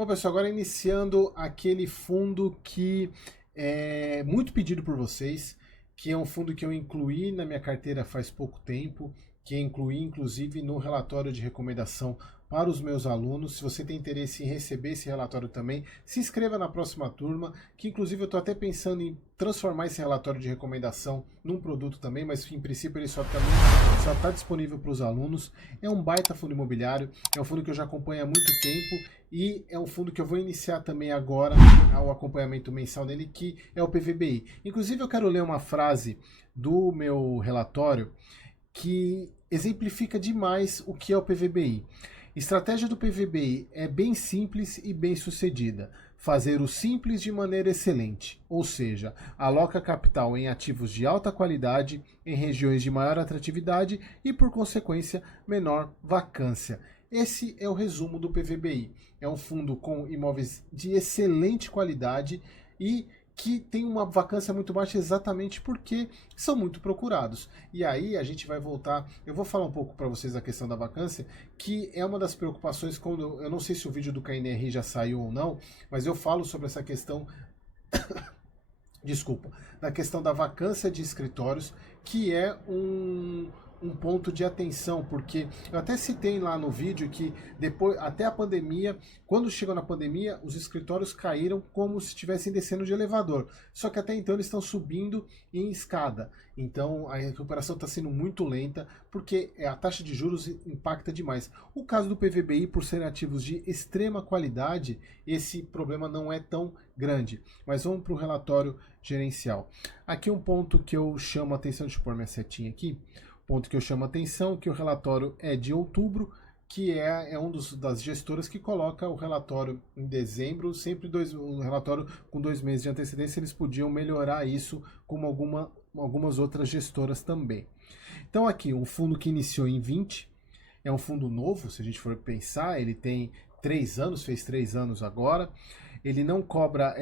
Bom, pessoal, agora iniciando aquele fundo que é muito pedido por vocês, que é um fundo que eu incluí na minha carteira faz pouco tempo, que eu incluí inclusive no relatório de recomendação para os meus alunos. Se você tem interesse em receber esse relatório também, se inscreva na próxima turma, que inclusive eu estou até pensando em transformar esse relatório de recomendação num produto também, mas em princípio ele só está disponível para os alunos. É um baita fundo imobiliário, é um fundo que eu já acompanho há muito tempo e é um fundo que eu vou iniciar também agora o acompanhamento mensal dele, que é o PVBI. Inclusive eu quero ler uma frase do meu relatório que exemplifica demais o que é o PVBI. Estratégia do PVBI é bem simples e bem sucedida. Fazer o simples de maneira excelente, ou seja, aloca capital em ativos de alta qualidade, em regiões de maior atratividade e, por consequência, menor vacância. Esse é o resumo do PVBI. É um fundo com imóveis de excelente qualidade e que tem uma vacância muito baixa exatamente porque são muito procurados. E aí a gente vai voltar, eu vou falar um pouco para vocês da questão da vacância, que é uma das preocupações quando eu não sei se o vídeo do KNR já saiu ou não, mas eu falo sobre essa questão, desculpa, da questão da vacância de escritórios, que é um ponto de atenção, porque eu até citei lá no vídeo que depois, até a pandemia, quando chegou na pandemia, os escritórios caíram como se estivessem descendo de elevador. Só que até então eles estão subindo em escada. Então a recuperação está sendo muito lenta, porque a taxa de juros impacta demais. O caso do PVBI, por serem ativos de extrema qualidade, esse problema não é tão grande. Mas vamos para o relatório gerencial. Aqui um ponto que eu chamo a atenção, deixa eu pôr minha setinha aqui. Ponto que eu chamo a atenção, que o relatório é de outubro, que é um das gestoras que coloca o relatório em dezembro, sempre um relatório com 2 meses de antecedência. Eles podiam melhorar isso como algumas outras gestoras também. Então aqui, um fundo que iniciou em 20, é um fundo novo, se a gente for pensar, ele tem 3 anos, fez 3 anos agora. Ele não cobra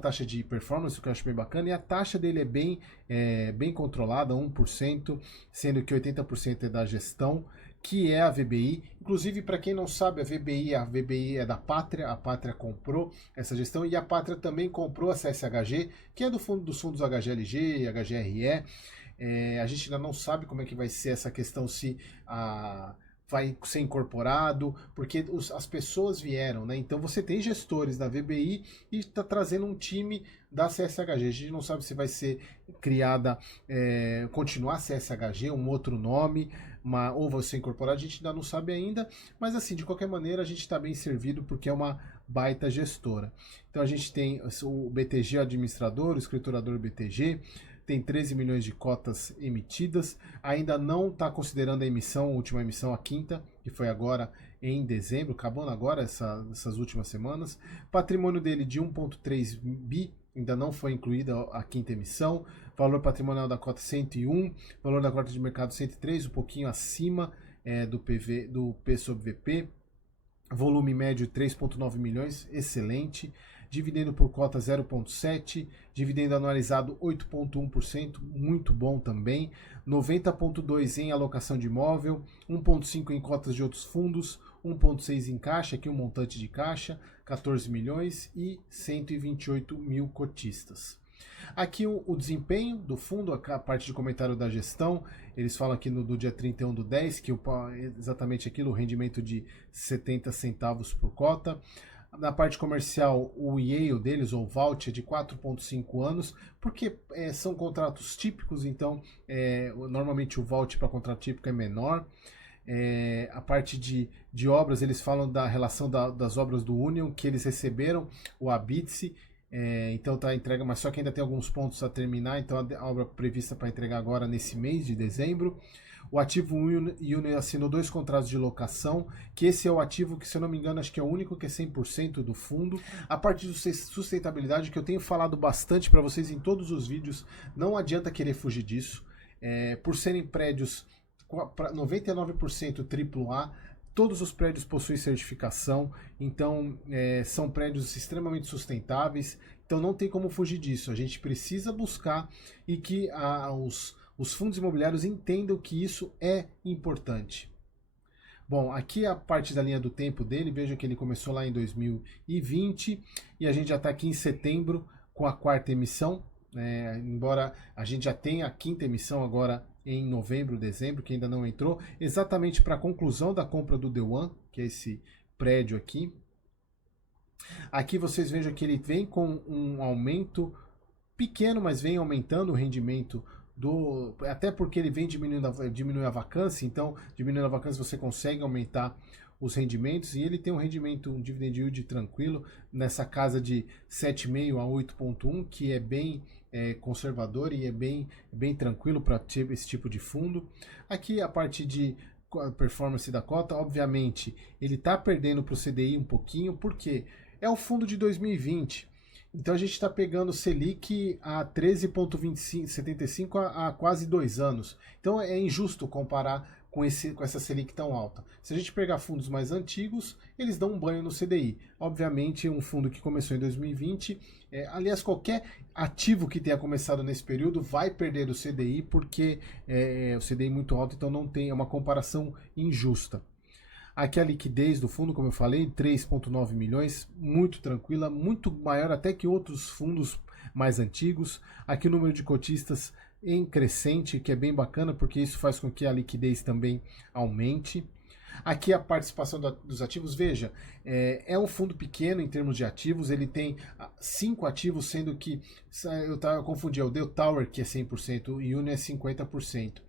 taxa de performance, o que eu acho bem bacana, e a taxa dele bem controlada, 1%, sendo que 80% é da gestão, que é a VBI. Inclusive, para quem não sabe, a VBI é da Pátria, a Pátria comprou essa gestão, e a Pátria também comprou essa SHG, que é dos fundos HGLG, HGRE. A gente ainda não sabe como é que vai ser essa questão, se vai ser incorporado, porque as pessoas vieram, né? Então você tem gestores da VBI e está trazendo um time da CSHG. A gente não sabe se vai ser criada, continuar CSHG, um outro nome, ou vai ser incorporado, a gente ainda não sabe ainda, mas assim, de qualquer maneira a gente está bem servido porque é uma baita gestora. Então a gente tem o BTG administrador, o escriturador BTG, tem 13 milhões de cotas emitidas, ainda não está considerando a última emissão, a quinta, que foi agora em dezembro, acabando agora essas últimas semanas. Patrimônio dele de 1,3 bi, ainda não foi incluída a quinta emissão. Valor patrimonial da cota 101, valor da cota de mercado 103, um pouquinho acima do P sobre VP. Volume médio 3,9 milhões, excelente. Dividendo por cota 0,7, dividendo anualizado 8,1%, muito bom também. 90,2 em alocação de imóvel, 1,5 em cotas de outros fundos, 1,6 em caixa, aqui um montante de caixa, 14 milhões e 128 mil cotistas. Aqui o desempenho do fundo, a parte de comentário da gestão, eles falam aqui do dia 31/10, que exatamente aquilo, o rendimento de 70 centavos por cota. Na parte comercial, o yield deles, ou VALT, é de 4,5 anos, porque são contratos típicos, então normalmente o VALT para contrato típico é menor. A parte de obras, eles falam da relação das obras do Union, que eles receberam o ABITSE, então está a entrega, mas só que ainda tem alguns pontos a terminar, então a obra prevista para entregar agora nesse mês de dezembro. O ativo Union assinou 2 contratos de locação, que esse é o ativo que, se eu não me engano, acho que é o único que é 100% do fundo. A parte de sustentabilidade, que eu tenho falado bastante para vocês em todos os vídeos, não adianta querer fugir disso. Por serem prédios 99% AAA, todos os prédios possuem certificação, então são prédios extremamente sustentáveis, então não tem como fugir disso. A gente precisa buscar e que os fundos imobiliários entendam que isso é importante. Bom, aqui a parte da linha do tempo dele, veja que ele começou lá em 2020 e a gente já está aqui em setembro com a quarta emissão, embora a gente já tenha a quinta emissão agora em novembro, dezembro, que ainda não entrou, exatamente para a conclusão da compra do The One, que é esse prédio aqui. Aqui vocês vejam que ele vem com um aumento pequeno, mas vem aumentando o rendimento até porque ele vem diminui a vacância, então diminuindo a vacância você consegue aumentar os rendimentos, e ele tem um rendimento, um dividend yield tranquilo, nessa casa de 7,5 a 8,1, que é bem conservador e é bem tranquilo para ter esse tipo de fundo. Aqui a parte de performance da cota, obviamente, ele está perdendo para o CDI um pouquinho, porque é o fundo de 2020. Então a gente está pegando o Selic a 13,75 há quase 2 anos. Então é injusto comparar com essa Selic tão alta. Se a gente pegar fundos mais antigos, eles dão um banho no CDI. Obviamente, um fundo que começou em 2020, aliás, qualquer ativo que tenha começado nesse período vai perder o CDI, porque o CDI é muito alto, então não tem, é uma comparação injusta. Aqui a liquidez do fundo, como eu falei, 3,9 milhões, muito tranquila, muito maior até que outros fundos mais antigos. Aqui o número de cotistas em crescente, que é bem bacana, porque isso faz com que a liquidez também aumente. Aqui a participação dos ativos, veja, é um fundo pequeno em termos de ativos, ele tem 5 ativos, sendo que, eu confundi, é o Del Tower, que é 100%, o Uni é 50%.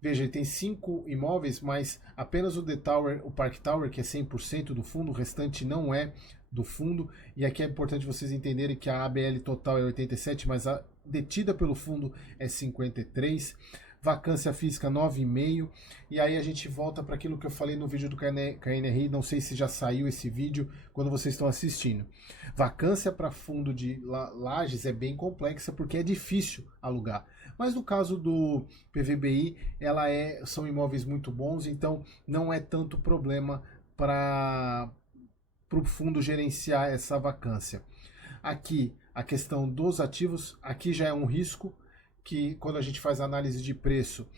Veja, ele tem 5 imóveis, mas apenas o The Tower, o Park Tower, que é 100% do fundo, o restante não é do fundo. E aqui é importante vocês entenderem que a ABL total é 87, mas a detida pelo fundo é 53. Vacância física 9,5. E aí a gente volta para aquilo que eu falei no vídeo do KNRI, não sei se já saiu esse vídeo quando vocês estão assistindo. Vacância para fundo de lajes é bem complexa porque é difícil alugar. Mas no caso do PVBI, são imóveis muito bons, então não é tanto problema para o fundo gerenciar essa vacância. Aqui, a questão dos ativos, aqui já é um risco, que quando a gente faz análise de preço,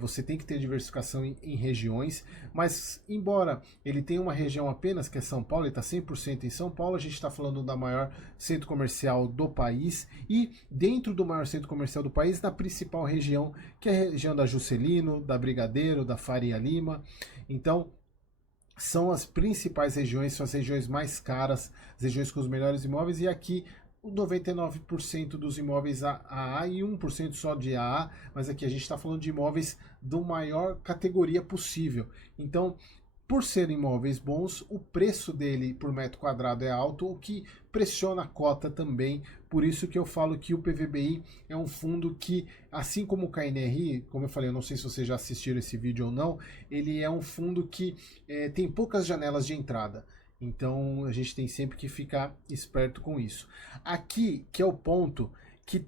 você tem que ter diversificação em regiões, mas embora ele tenha uma região apenas, que é São Paulo, ele está 100% em São Paulo, a gente está falando da maior centro comercial do país, e dentro do maior centro comercial do país, na principal região, que é a região da Juscelino, da Brigadeiro, da Faria Lima. Então, são as principais regiões, são as regiões mais caras, as regiões com os melhores imóveis, e aqui 99% dos imóveis AA e 1% só de AA, mas aqui a gente está falando de imóveis do maior categoria possível. Então, por serem imóveis bons, o preço dele por metro quadrado é alto, o que pressiona a cota também. Por isso que eu falo que o PVBI é um fundo que, assim como o KNRI, como eu falei, eu não sei se vocês já assistiram esse vídeo ou não, ele é um fundo que tem poucas janelas de entrada. Então a gente tem sempre que ficar esperto com isso. Aqui, que é o ponto que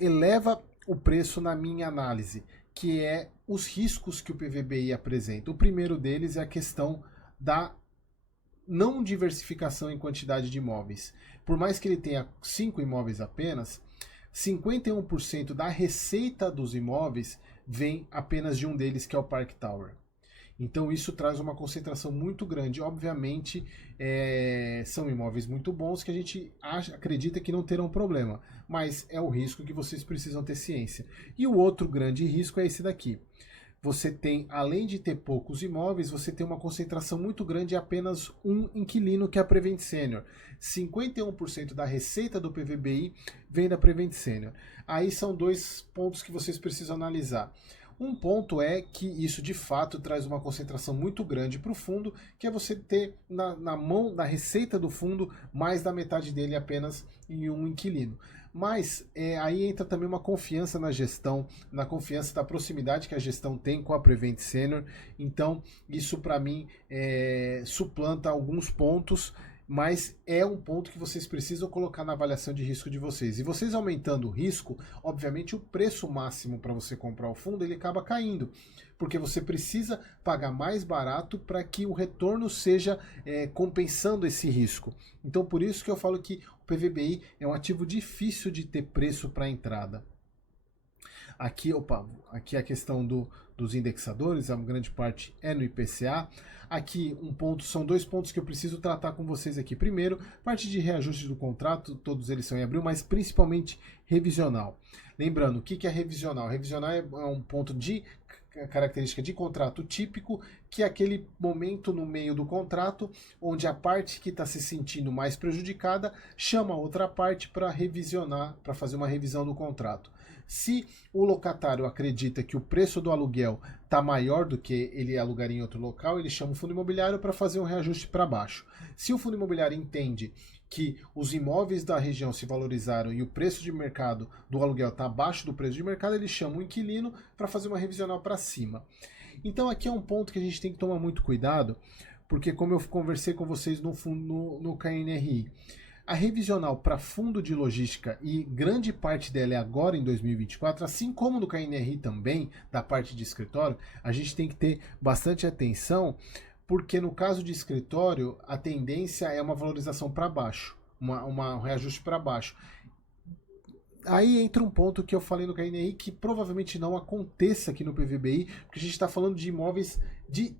eleva o preço na minha análise, que é os riscos que o PVBI apresenta. O primeiro deles é a questão da não diversificação em quantidade de imóveis. Por mais que ele tenha 5 imóveis apenas, 51% da receita dos imóveis vem apenas de um deles, que é o Park Tower. Então isso traz uma concentração muito grande. Obviamente, são imóveis muito bons que a gente acredita que não terão problema, mas é o risco que vocês precisam ter ciência. E o outro grande risco é esse daqui. Você tem, além de ter poucos imóveis, você tem uma concentração muito grande em apenas um inquilino, que é a Prevent Senior. 51% da receita do PVBI vem da Prevent Senior. Aí são 2 pontos que vocês precisam analisar. Um ponto é que isso de fato traz uma concentração muito grande para o fundo, que é você ter na mão, na receita do fundo, mais da metade dele apenas em um inquilino. Mas aí entra também uma confiança na gestão, na confiança da proximidade que a gestão tem com a Prevent Senior. Então isso para mim suplanta alguns pontos, mas é um ponto que vocês precisam colocar na avaliação de risco de vocês. E vocês aumentando o risco, obviamente o preço máximo para você comprar o fundo ele acaba caindo, porque você precisa pagar mais barato para que o retorno seja compensando esse risco. Então por isso que eu falo que o PVBI é um ativo difícil de ter preço para entrada. Aqui a questão dos indexadores, a grande parte é no IPCA. Aqui são 2 pontos que eu preciso tratar com vocês aqui. Primeiro, parte de reajuste do contrato, todos eles são em abril, mas principalmente revisional. Lembrando, o que é revisional? Revisional é um ponto de característica de contrato típico, que é aquele momento no meio do contrato onde a parte que está se sentindo mais prejudicada chama a outra parte para revisionar, para fazer uma revisão do contrato. Se o locatário acredita que o preço do aluguel está maior do que ele alugaria em outro local, ele chama o fundo imobiliário para fazer um reajuste para baixo. Se o fundo imobiliário entende que os imóveis da região se valorizaram e o preço de mercado do aluguel está abaixo do preço de mercado, ele chama o inquilino para fazer uma revisional para cima. Então aqui é um ponto que a gente tem que tomar muito cuidado, porque como eu conversei com vocês no KNRI, a revisional para fundo de logística, e grande parte dela é agora em 2024, assim como no KNRI também, da parte de escritório, a gente tem que ter bastante atenção, porque no caso de escritório, a tendência é uma valorização para baixo, um reajuste para baixo. Aí entra um ponto que eu falei no KNRI que provavelmente não aconteça aqui no PVBI, porque a gente está falando de imóveis de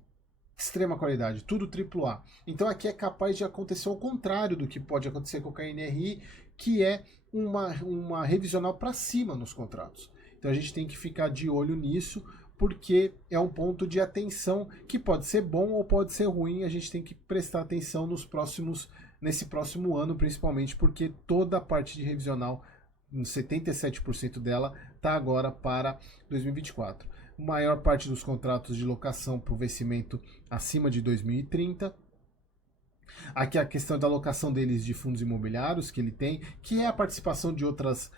extrema qualidade, tudo AAA. Então aqui é capaz de acontecer o contrário do que pode acontecer com o KNRI, que é uma revisional para cima nos contratos. Então a gente tem que ficar de olho nisso, porque é um ponto de atenção que pode ser bom ou pode ser ruim, a gente tem que prestar atenção nesse próximo ano, principalmente porque toda a parte de revisional, 77% dela, está agora para 2024. A maior parte dos contratos de locação para o vencimento acima de 2030. Aqui a questão da alocação deles de fundos imobiliários que ele tem, que é a participação de outras,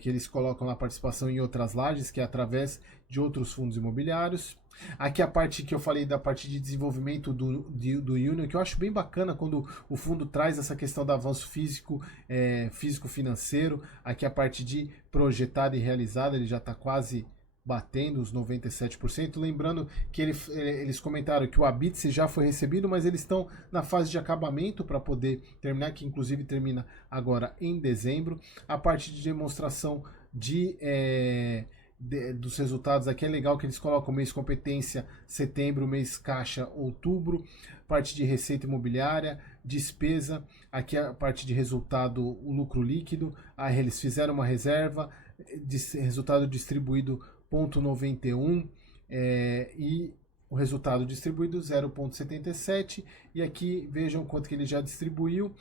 que eles colocam a participação em outras lajes, que é através de outros fundos imobiliários. Aqui a parte que eu falei da parte de desenvolvimento do Union, que eu acho bem bacana quando o fundo traz essa questão do avanço físico-financeiro. Aqui a parte de projetada e realizada, ele já está quase batendo os 97%. Lembrando que eles comentaram que o Habite já foi recebido, mas eles estão na fase de acabamento para poder terminar, que inclusive termina agora em dezembro. A parte de demonstração dos resultados aqui é legal, que eles colocam mês competência setembro, mês caixa outubro, parte de receita imobiliária, despesa, aqui a parte de resultado, o lucro líquido, aí eles fizeram uma reserva, resultado distribuído 0,91 e o resultado distribuído 0,77, e aqui vejam quanto que ele já distribuiu.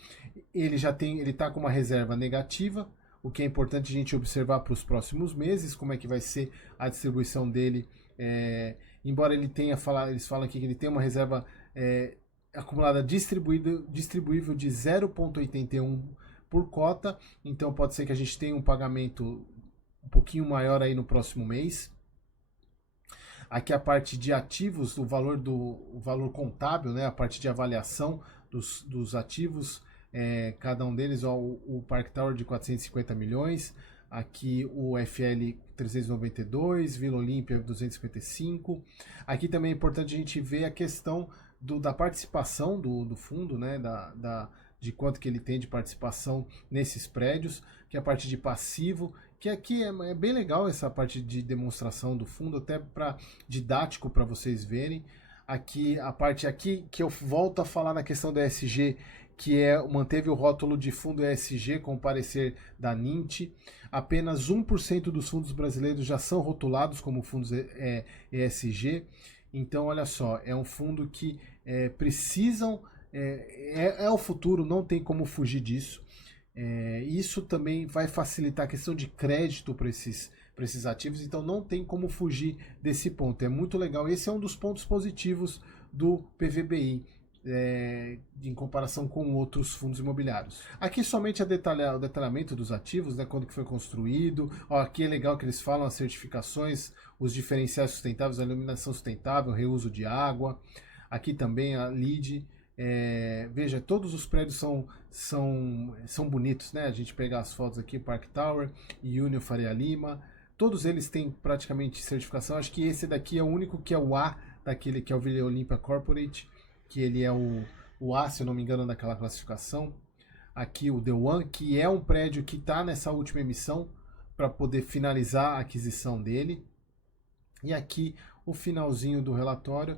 Ele está com uma reserva negativa, o que é importante a gente observar para os próximos meses, como é que vai ser a distribuição dele, embora ele tenha falado, eles falam aqui que ele tem uma reserva acumulada distribuível de 0,81 por cota, então pode ser que a gente tenha um pagamento um pouquinho maior aí no próximo mês. Aqui a parte de ativos, o valor contábil, né, a parte de avaliação dos ativos, cada um deles, ó, o Park Tower de 450 milhões, aqui o FL 392, Vila Olímpia 255. Aqui também é importante a gente ver a questão da participação do fundo, né, de quanto que ele tem de participação nesses prédios, que é a parte de passivo, que aqui é bem legal essa parte de demonstração do fundo, até para didático para vocês verem. Aqui a parte aqui que eu volto a falar na questão da ESG, que manteve o rótulo de fundo ESG com o parecer da NINT. Apenas 1% dos fundos brasileiros já são rotulados como fundos ESG. Então, olha só, é um fundo que precisam, é o futuro, não tem como fugir disso. Isso também vai facilitar a questão de crédito para esses ativos, então não tem como fugir desse ponto. É muito legal. Esse é um dos pontos positivos do PVBI. Em comparação com outros fundos imobiliários. Aqui somente o detalhamento dos ativos, né, quando que foi construído. Ó, aqui é legal que eles falam as certificações, os diferenciais sustentáveis, a iluminação sustentável, reuso de água. Aqui também a LEED. Veja, todos os prédios são bonitos, né? A gente pegar as fotos aqui, Park Tower e Union Faria Lima. Todos eles têm praticamente certificação. Acho que esse daqui é o único que é o A, daquele que é o Vila Olímpia Corporate, que ele é o A, se eu não me engano, daquela classificação. Aqui o The One, que é um prédio que está nessa última emissão para poder finalizar a aquisição dele. E aqui o finalzinho do relatório.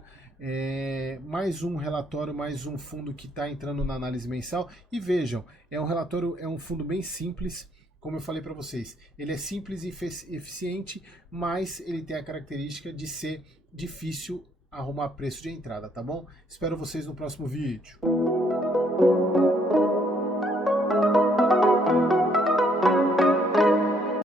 Mais um relatório, mais um fundo que está entrando na análise mensal. E vejam, é um relatório, é um fundo bem simples, como eu falei para vocês. Ele é simples e eficiente, mas ele tem a característica de ser difícil arrumar preço de entrada, tá bom? Espero vocês no próximo vídeo.